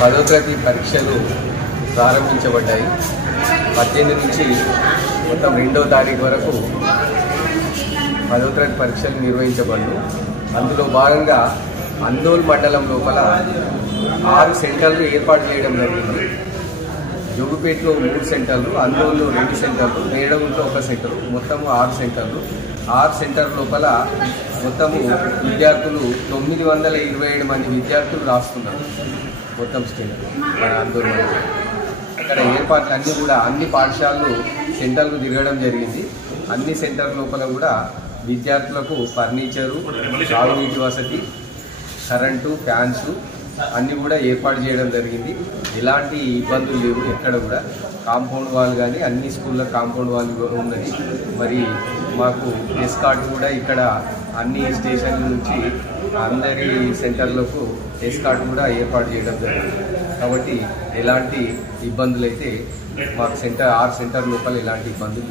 పదో తరగతి పరీక్షలు ప్రారంభించబడ్డాయి. 18 నుంచి మొత్తం 2వ తారీఖు వరకు పదో తరగతి పరీక్షలు నిర్వహించబడ్డాయి. అందులో భాగంగా అందోల్ మండలం లోపల 6 సెంటర్లు ఏర్పాటు చేయడం జరిగింది. జోగుపేటలో 3 సెంటర్లు, అందోల్లో 2 సెంటర్లు, మేడగుంట్లో 1 సెంటరు, మొత్తం 6 సెంటర్లు. 6 సెంటర్ లోపల మొత్తము విద్యార్థులు 927 మంది విద్యార్థులు రాస్తున్నారు. మొత్తం స్టేట్ అందోళన అక్కడ ఏర్పాట్లు అన్నీ కూడా అన్ని పాఠశాలలు సెంటర్లు తిరగడం జరిగింది. అన్ని సెంటర్ లోపల కూడా విద్యార్థులకు ఫర్నిచరు, తాగునీటి వసతి, కరెంటు, ఫ్యాన్స్ అన్నీ కూడా ఏర్పాటు చేయడం జరిగింది. ఎలాంటి ఇబ్బందులు లేవు. ఎక్కడ కూడా కాంపౌండ్ వాల్ కానీ అన్ని స్కూళ్ళ కాంపౌండ్ వాల్ ఉన్నది. మరి మాకు ఎస్కార్ట్ కూడా ఇక్కడ అన్ని స్టేషన్ల నుంచి అందరి సెంటర్లకు ఎస్కార్ట్ కూడా ఏర్పాటు చేయడం జరిగింది. కాబట్టి ఎలాంటి ఇబ్బందులు అయితే మాకు 6 సెంటర్ లోపల ఎలాంటి ఇబ్బందులు